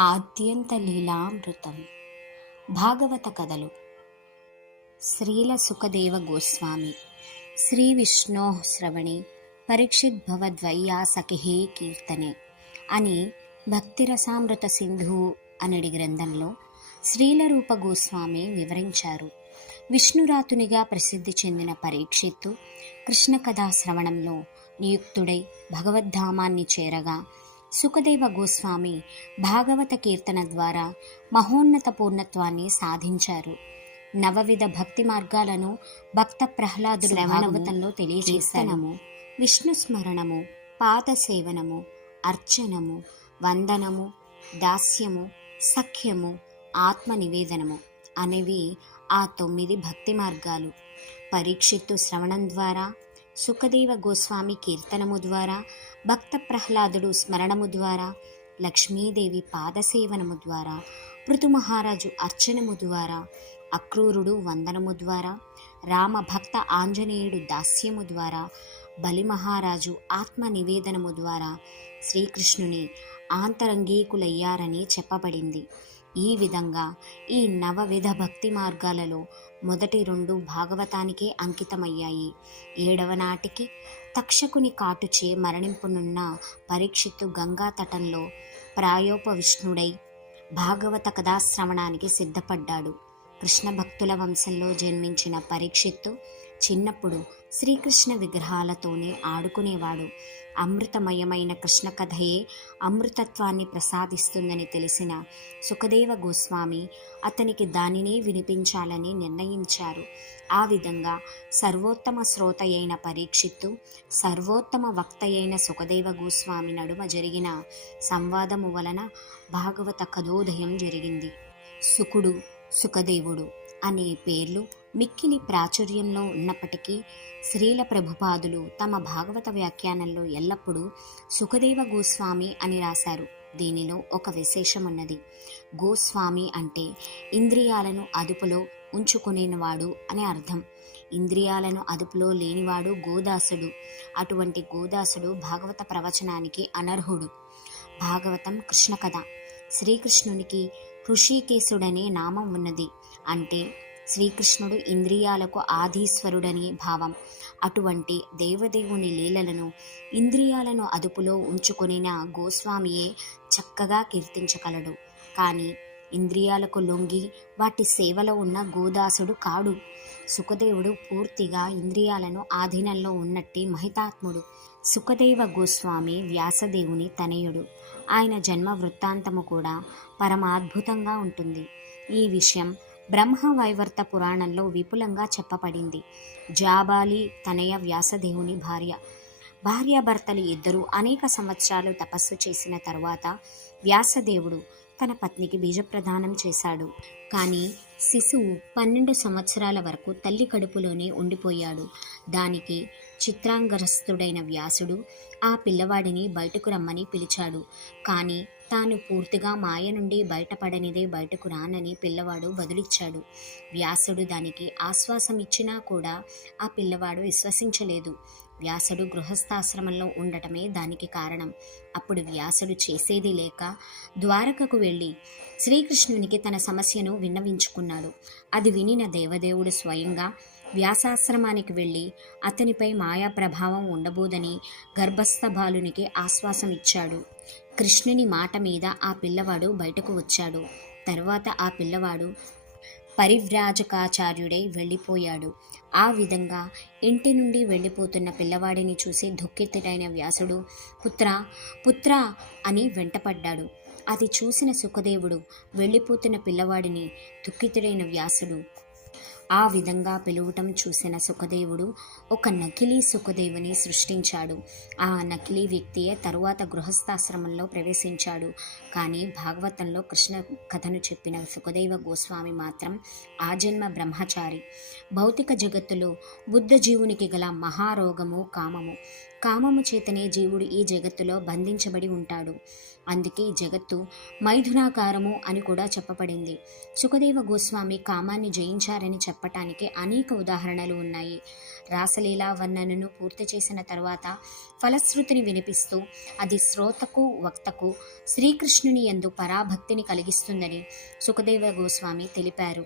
ఆద్యంత లీలామృతం. భాగవత కథలు. శ్రీల సుఖదేవ గోస్వామి. శ్రీ విష్ణో శ్రవణి. పరీక్షిత్ భవద్వయ్యాసకిహే కీర్తనే అని భక్తిరసామృత సింధు అనడి గ్రంథంలో శ్రీల రూప గోస్వామి వివరించారు. విష్ణురాతునిగా ప్రసిద్ధి చెందిన పరీక్షిత్తు కృష్ణ కథా శ్రవణంలో నియుక్తుడై భగవద్ధామాన్ని చేరగా సుఖదేవ గోస్వామి భాగవత కీర్తన ద్వారా మహోన్నత పూర్ణత్వాన్ని సాధించారు. నవవిధ భక్తి మార్గాలను భక్త ప్రహ్లాదుడు భాగవతంలో తెలియజేస్తానము విష్ణు స్మరణము పాద సేవనము అర్చనము వందనము దాస్యము సఖ్యము ఆత్మ నివేదనము అనేవి ఆ తొమ్మిది భక్తి మార్గాలు. పరీక్షిత్తు శ్రవణం ద్వారా సుఖదేవ గోస్వామి కీర్తనము ద్వారా భక్త ప్రహ్లాదుడు స్మరణము ద్వారా లక్ష్మీదేవి పాదసేవనము ద్వారా మహారాజు అర్చనము ద్వారా అక్రూరుడు వందనము ద్వారా రామ భక్త ఆంజనేయుడు దాస్యము ద్వారా బలి మహారాజు ఆత్మ నివేదనము ద్వారా శ్రీకృష్ణుని ఆంతరంగీకులయ్యారని చెప్పబడింది. ఈ విధంగా ఈ నవవిధ భక్తి మార్గాలలో మొదటి రెండు భాగవతానికే అంకితమయ్యాయి. ఏడవ నాటికి తక్షకుని కాటుచే మరణింపునున్న పరీక్షిత్తు గంగా తటంలో ప్రాయోపవిష్ణుడై భాగవత కథాశ్రవణానికి సిద్ధపడ్డాడు. కృష్ణ భక్తుల వంశంలో జన్మించిన పరీక్షిత్తు చిన్నప్పుడు శ్రీకృష్ణ విగ్రహాలతోనే ఆడుకునేవాడు. అమృతమయమైన కృష్ణ కథయే అమృతత్వాన్ని ప్రసాదిస్తుందని తెలిసిన సుఖదేవ గోస్వామి అతనికి దానినే వినిపించాలని నిర్ణయించారు. ఆ విధంగా సర్వోత్తమ శ్రోత అయిన పరీక్షిత్తు సర్వోత్తమ వక్త అయిన సుఖదేవ గోస్వామి నడుమ జరిగిన సంవాదము వలన భాగవత కథోదయం జరిగింది. సుకుడు సుఖదేవుడు అనే పేర్లు మిక్కిలి ప్రాచుర్యంలో ఉన్నప్పటికీ శ్రీల ప్రభుపాదులు తమ భాగవత వ్యాఖ్యానంలో ఎల్లప్పుడూ సుఖదేవ గోస్వామి అని రాశారు. దీనిలో ఒక విశేషమున్నది. గోస్వామి అంటే ఇంద్రియాలను అదుపులో ఉంచుకునేవాడు అని అర్థం. ఇంద్రియాలను అదుపులో లేనివాడు గోదాసుడు. అటువంటి గోదాసుడు భాగవత ప్రవచనానికి అనర్హుడు. భాగవతం కృష్ణ కథ శ్రీకృష్ణునికి హృషికేశుడనే నామం ఉన్నది. అంటే శ్రీకృష్ణుడు ఇంద్రియాలకు ఆధీశ్వరుడని భావం. అటువంటి దేవదేవుని లీలలను ఇంద్రియాలను అదుపులో ఉంచుకునిన గోస్వామియే చక్కగా కీర్తించగలడు కానీ ఇంద్రియాలకు లొంగి వాటి సేవలో ఉన్న గోదాసుడు కాడు. సుఖదేవుడు పూర్తిగా ఇంద్రియాలను ఆధీనంలో ఉన్నట్టి మహితాత్ముడు. సుఖదేవ గోస్వామి వ్యాసదేవుని తనయుడు. ఆయన జన్మ వృత్తాంతము కూడా పరమాద్భుతంగా ఉంటుంది. ఈ విషయం బ్రహ్మ వైవర్త పురాణంలో విపులంగా చెప్పబడింది. జాబాలి తనయ వ్యాసదేవుని భార్య. భార్యాభర్తలు ఇద్దరూ అనేక సంవత్సరాలు తపస్సు చేసిన తరువాత వ్యాసదేవుడు తన పత్నికి బీజప్రదానం చేశాడు. కానీ శిశువు పన్నెండు సంవత్సరాల వరకు తల్లి కడుపులోనే ఉండిపోయాడు. దానికి చిత్రాంగరస్తుడైన వ్యాసుడు ఆ పిల్లవాడిని బయటకు రమ్మని పిలిచాడు. కానీ తాను పూర్తిగా మాయ నుండి బయటపడనిదే బయటకు రానని పిల్లవాడు బదులిచ్చాడు. వ్యాసుడు దానికి ఆశ్వాసం ఇచ్చినా కూడా ఆ పిల్లవాడు విశ్వసించలేదు. వ్యాసుడు గృహస్థాశ్రమంలో ఉండటమే దానికి కారణం. అప్పుడు వ్యాసుడు చేసేది లేక ద్వారకకు వెళ్ళి శ్రీకృష్ణునికి తన సమస్యను విన్నవించుకున్నాడు. అది వినిన దేవదేవుడు స్వయంగా వ్యాసాశ్రమానికి వెళ్ళి అతనిపై మాయా ప్రభావం ఉండబోదని గర్భస్థ బాలునికి ఆశ్వాసం ఇచ్చాడు. కృష్ణుని మాట మీద ఆ పిల్లవాడు బయటకు వచ్చాడు. తర్వాత ఆ పిల్లవాడు పరివ్రాజకాచార్యుడై వెళ్ళిపోయాడు. ఆ విధంగా ఇంటి నుండి వెళ్ళిపోతున్న పిల్లవాడిని చూసి దుఃఖితుడైన వ్యాసుడు పుత్ర పుత్ర అని వెంటపడ్డాడు. అది చూసిన సుఖదేవుడు వెళ్ళిపోతున్న పిల్లవాడిని దుఃఖితుడైన వ్యాసుడు ఆ విధంగా పిలువటం చూసిన సుఖదేవుడు ఒక నకిలీ సుఖదేవుని సృష్టించాడు. ఆ నకిలీ వ్యక్తియే తరువాత గృహస్థాశ్రమంలో ప్రవేశించాడు. కానీ భాగవతంలో కృష్ణ కథను చెప్పిన సుఖదేవ గోస్వామి మాత్రం ఆ జన్మ బ్రహ్మచారి. భౌతిక జగత్తులో బుద్ధ జీవునికి గల మహారోగము కామము. కామము చేతనే జీవుడు ఈ జగత్తులో బంధించబడి ఉంటాడు. అందుకే ఈ జగత్తు మైథునాకారము అని కూడా చెప్పబడింది. సుఖదేవ గోస్వామి కామాన్ని జయించారని చెప్ప చెప్పటానికి అనేక ఉదాహరణలు ఉన్నాయి. రాసలీలా వర్ణనను పూర్తి చేసిన తర్వాత ఫలశ్రుతిని వినిపిస్తూ అది శ్రోతకు వక్తకు శ్రీకృష్ణుని యందు పరాభక్తిని కలిగిస్తుందని సుఖదేవ గోస్వామి తెలిపారు.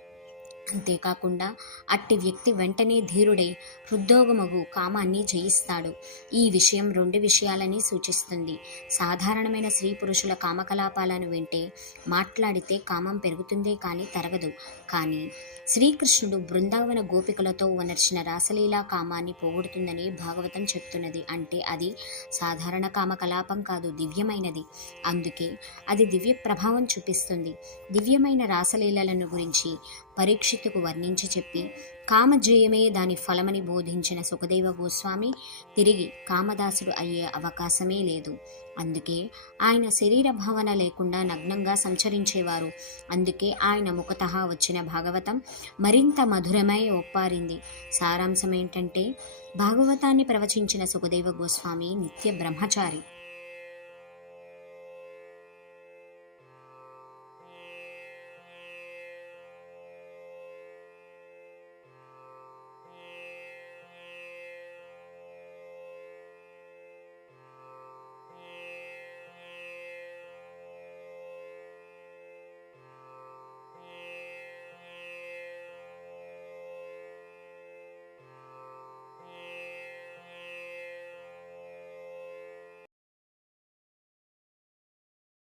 అంతేకాకుండా అట్టి వ్యక్తి వెంటనే ధీరుడై హృద్రోగమగు కామాన్ని జయిస్తాడు. ఈ విషయం రెండు విషయాలని సూచిస్తుంది. సాధారణమైన స్త్రీ పురుషుల కామకలాపాలను వింటే మాట్లాడితే కామం పెరుగుతుందే కానీ తరగదు. కానీ శ్రీకృష్ణుడు బృందావన గోపికలతో వనర్చిన రాసలీలా కామాన్ని పోగొడుతుందని భాగవతం చెప్తున్నది. అంటే అది సాధారణ కామకలాపం కాదు దివ్యమైనది. అందుకే అది దివ్య ప్రభావం చూపిస్తుంది. దివ్యమైన రాసలీలలను గురించి పరీక్షితుకు వర్ణించి చెప్పి కామజయమే దాని ఫలమని బోధించిన సుఖదేవ గోస్వామి తిరిగి కామదాసుడు అయ్యే అవకాశమే లేదు. అందుకే ఆయన శరీర భావన లేకుండా నగ్నంగా సంచరించేవారు. అందుకే ఆయన ముఖత వచ్చిన భాగవతం మరింత మధురమై ఒప్పారింది. సారాంశం ఏంటంటే భాగవతాన్ని ప్రవచించిన సుఖదేవ గోస్వామి నిత్య బ్రహ్మచారి.